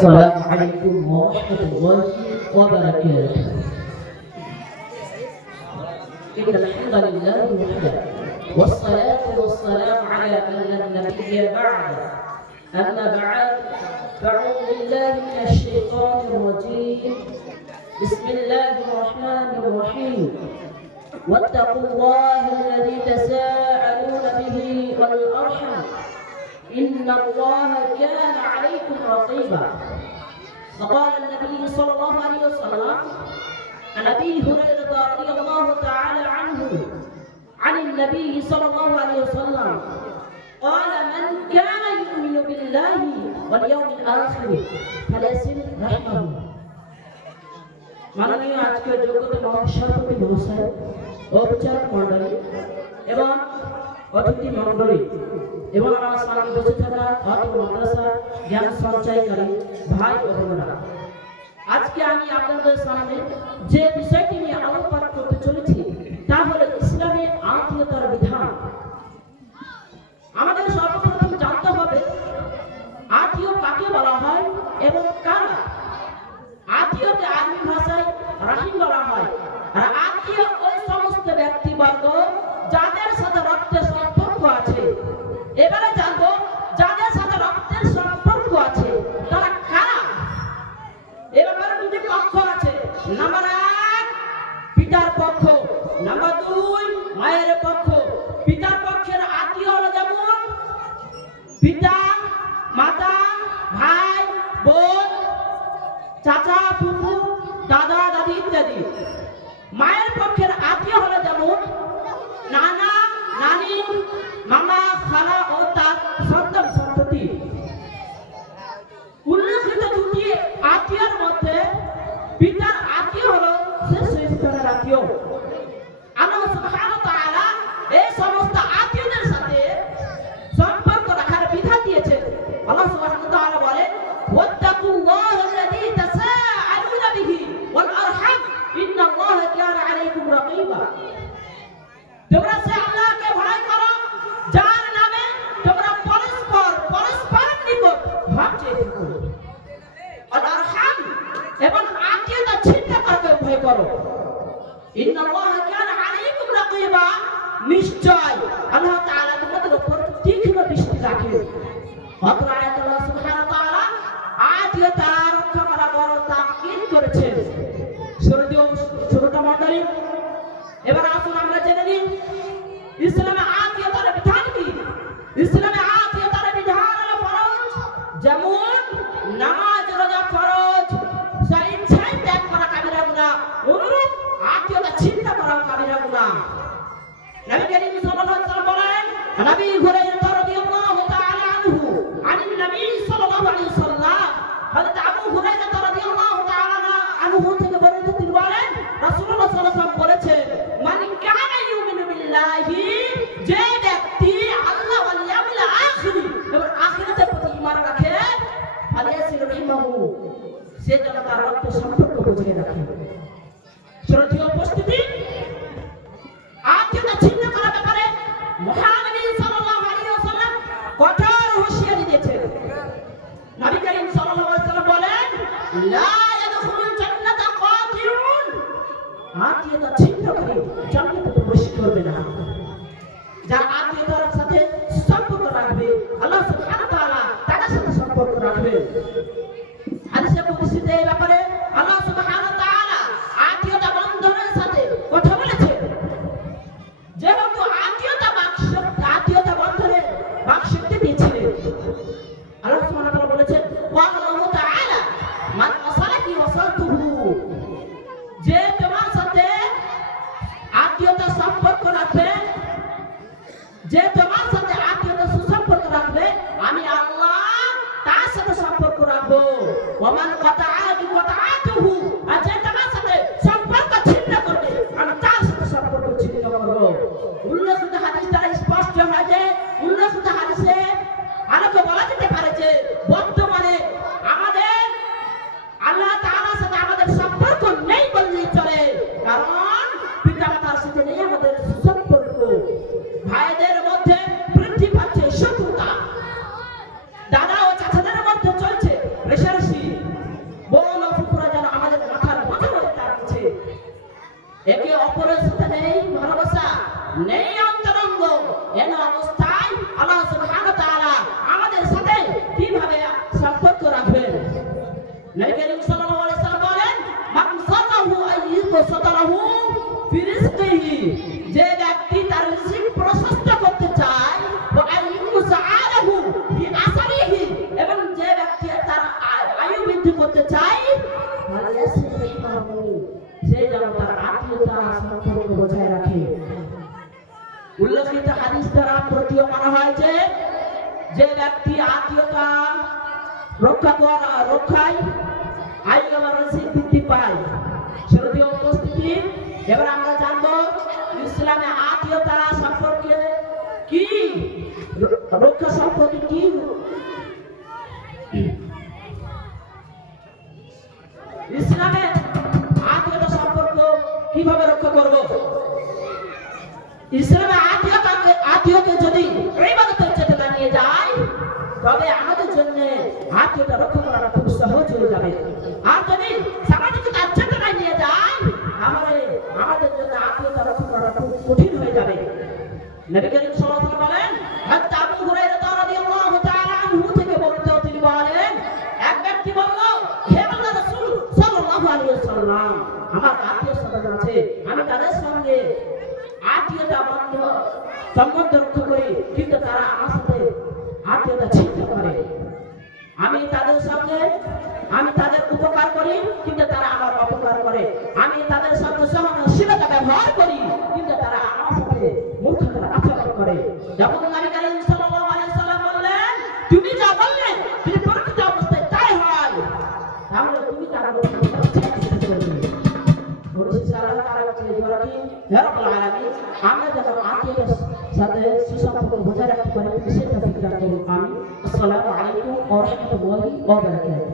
السلام عليكم ورحمة الله وبركاته. إن الحمد لله وحده والصلاة والسلام على من لا نبي بعد. أما بعد فأعوذ بالله من الشيطان الرجيم. بسم الله الرحمن الرحيم. واتقوا الله الذي تساءلون به والأرحام إن الله كان عليكم رقيبا. فقال النبي صلى الله عليه وسلم عن أبي هريرة رضي الله تعالى عنه عن النبي صلى الله عليه وسلم قال من كان يؤمن بالله واليوم الآخر فليصل رحمه. মাননীয় আজকের যোগ্যতা মহাসভাপতি মহাশয় ও বিচারক মণ্ডলী এবং অতিথি মণ্ডলী এবং আমার সামনে বসে থাকা অত্র মাদ্রাসা জ্ঞান সঞ্চয়কারী ভাই ও বোনেরা, আজকে আমি আপনাদের সামনে যে বিষয়টি নিয়ে আলোকপাত করতে চলেছি তা হলো ইসলামে আত্মীয়তার বিধান। আমাদের সর্বপ্রথম জানতে হবে আত্মীয় কাকে বলা হয় এবং কারা। আত্মীয়কে আরবি ভাষায় রাহিম বলা হয়। আর আত্মীয় ওই সমস্ত ব্যক্তিবর্গ যাদের সাথে রক্তের সম্পর্ক আছে। এবারে জানবো যাদের সাথে রক্তের সম্পর্ক আছে তারা কারা। এ ব্যাপারে দুটি পক্ষ আছে। নাম্বার 1 পিতার পক্ষ, নাম্বার 2 মায়ের পক্ষ। পিতার পক্ষের আত্মীয় হলো যেমন পিতা, মাতা, ভাই, বোন, চাচা, ফুফু, দাদা, দাদি ইত্যাদি। মায়ের পক্ষের আত্মীয় হলো যেমন নানা, নানি, মামা, খালা ও তার সন্তান সন্ততি। উল্লেখিত দুটি আত্মীয়ের মধ্যে পিতার আত্মীয় হলো শেষের আত্মীয়। আল্লাহ সুবহানাহু ওয়া তাআলা এই সমস্ত আত্মীয়দের সাথে সম্পর্ক রাখার বিধান দিয়েছেন। আল্লাহ সুবহানাহু ওয়া তাআলা বলেন ওয়াত্তাকুল্লাহাল্লাযী তাসাআলুনা বিহি ওয়াল আরহাম ইন্নাল্লাহা কানা আলাইকুম রাকীবা। তোমরা সে আল্লাহকে ভয় করো যার নামে তোমরা পরস্পরের নিকট ভাব চেয়ে থাকো। আর আরহাম এবং আত্মীয়তা ছিন্ন করতে ভয় করো। ইন্নাল্লাহা কানা আলাইকুম রাকীবা, নিশ্চয় আল্লাহ তাআলা তোমাদের উপর তীক্ষ্ণ দৃষ্টি রাখেন। অত্র আয়াতে আল্লাহ সুবহানাহু ওয়া তাআলা আত্মীয়তা রক্ষা করা বড় তাকিদ করেছেন। ছোটটা মণ্ডলী, এবার আসুন আমরা জেনে নিই ইসলামে আত্মীয়তার বিধান কি। ইসলামে আত্মীয়তার বিধান হলো ফরজ। যেমন নামাজ, রোজা ফরজ, স্বেচ্ছায় ত্যাগ করা কাবিরা গুনাহ, অনুরূপ আত্মীয়তা ছিন্ন করা কাবিরা গুনাহ। নবী করিম সাল্লাল্লাহু আলাইহি ওয়াসাল্লাম বলেন, নবী হুরায়রা রাদিয়াল্লাহু তাআলা আনহু আনিন নবী সাল্লাল্লাহু আলাইহি ওয়াসাল্লাম, হযরত আবু হুরায়রা রাদিয়াল্লাহু তাআলা আনহু থেকে বর্ণিত, তিনি বলেন রাসূলুল্লাহ সাল্লাল্লাহু আলাইহি ওয়াসাল্লাম বলেছেন, মান কানা ইউমিনু বিল্লাহি, যে ব্যক্তি আল্লাহ ওয়াল ইয়াউমিল আখির এবং আখিরাতের প্রতি ঈমান রাখে, ফালিয়াসিল রাহিমাহু, সে যেন তার রক্তের সম্পর্ক বজায় রাখে। শ্রদ্ধেয় উপস্থিতি, আত্মীয়তা ছিন্ন করার ব্যাপারে মুহাম্মদ সাল্লাল্লাহু আলাইহি ওয়াসাল্লাম কঠোর হুঁশিয়ারি দিয়েছেন। নবী করিম সাল্লাল্লাহু আলাইহি ওয়াসাল্লাম বলেন, লা ইয়াদখুলুল জান্নাতা কাতিউন, আত্মীয়তা ছিন্ন করে জান্নাতে প্রবেশ করবে না। যারা আত্মীয়তার সাথে সম্পর্ক রাখবে, আল্লাহ সুবহানাহু ওয়া তাআলা তাদের সাথে সম্পর্ক রাখবে। হাদিসে কুদসিতে এই ব্যাপারে আল্লাহ সুবহানাহু ওয়া তাআলা আত্মীয়তা বন্ধনের সাথে কথা বলেছেন। যেহেতু আত্মীয়তা বন্ধনের বাকশক্তি দিয়েছিলেন, আল্লাহ সুবহানাহু ওয়া তাআলা বলেছেন, ওয়াল্লাহু তাআলা মান ওয়াসালাকি ওয়াসালতুহু, যে তোমার সাথে আত্মীয়তা সম্পর্ক রাখবে, যে তোমার সাথে আত্মীয়তা সুসম্পর্ক রাখবে, আমি আল্লাহ তার সাথে সম্পর্ক রাখবো। ওয়ামান কাতাআকি কাতাআতুহু, আর যে তোমার সাথে সম্পর্ক ছিন্ন করবে, আমি তার সাথে সম্পর্ক ছিন্ন করব। উল্লেখিত হাদিস দ্বারা স্পষ্ট হয় যে, উল্লেখিত হাদিসে আলোকে বলা যেতে পারে যে বর্তমানে আমাদের আল্লাহ তাআলার সাথে আমাদের সম্পর্ক নেই বললেই চলে। কারণ পিতামাতার সাথে নেই আমাদের সুসম্পর্ক। ভাইদের মধ্যে বৃদ্ধি পাচ্ছে শত্রুতা, দাদা ও চাচাদের মধ্যে চলছে রেষারেষি, নবী করিম সাল্লাল্লাহু আলাইহি ওয়াসাল্লাম বলেন মান সাল্লাহু আইয়ুবসাতাহু ফি রিজকিহি, যে ব্যক্তি তার রিজিক প্রশস্ত করতে চায়, ওয়া আইয়ুসাআলাহু ফি আসারিহি, এবং যে ব্যক্তি তার আয়ু বৃদ্ধি করতে চায়, সে যেন তার আত্মীয়তা সম্পর্ক বজায় রাখে। উল্লেখিত হাদিস দ্বারা প্রতীয়মান হয় যে ব্যক্তি আত্মীয়তা রক্ষায় আয়ু এবং রিজিক বৃদ্ধি পায়। শ্রদ্ধেয় উপস্থিতি, এবার আমরা জানবো ইসলামে আত্মীয়তা সম্পর্কে কি, রক্ষা সম্পর্কে কি। ইসলামে আত্মীয়তা সম্পর্ক কিভাবে রক্ষা করব? ইসলামে আত্মীয়কে যদি ইবাদতের চেতনা নিয়ে যায়, তবে আমাদের জন্য আত্মীয়তা রক্ষা করাটা খুব সহজ হয়ে যাবে। আর যদি সামাজিকতার চেতনায় নিয়ে যায়, আমাদের জন্য আত্মীয়তা রক্ষা করাটা খুব কঠিন হয়ে যাবে। নবী করিম সাল্লাল্লাহু আলাইহি ওয়াসাল্লাম বলেন, হযরত আবু হুরায়রা রাদিয়াল্লাহু তাআলা আনহু থেকে বর্ণিত, তিনি বলেন, এক ব্যক্তি বলল, হে আল্লাহর রাসূল সাল্লাল্লাহু আলাইহি ওয়াসাল্লাম, আমার আত্মীয়-স্বজন আছে, আমি তাদের সঙ্গে আত্মীয়তা সম্বন্ধ রক্ষা করি, কিন্তু তারা আমার সাথে আত্মীয়তা ছিন্ন করে। আমি তাদের উপকার করি, কিন্তু তারা আমার অপকার করে। আমি তাদের সঙ্গে সহনশীলতা ব্যবহার করি, কিন্তু তারা আমার সাথে মূর্খতার আচরণ করে। যখন নবী করিম সাল্লাল্লাহু আলাইহি ওয়াসাল্লাম বললেন, তুমি যা বললে তুমি প্রকৃত অবস্থায় তাই হয়, তাহলে তুমি তারা আমরা যেন আত্মীয়তার সাথে সুসম্পর্ক বজায় রাখতে পারি, সেটা চিন্তা করুন। আমি আসসালামু আলাইকুম ওয়া রাহমাতুল্লাহি ওয়া বারাকাতুহু।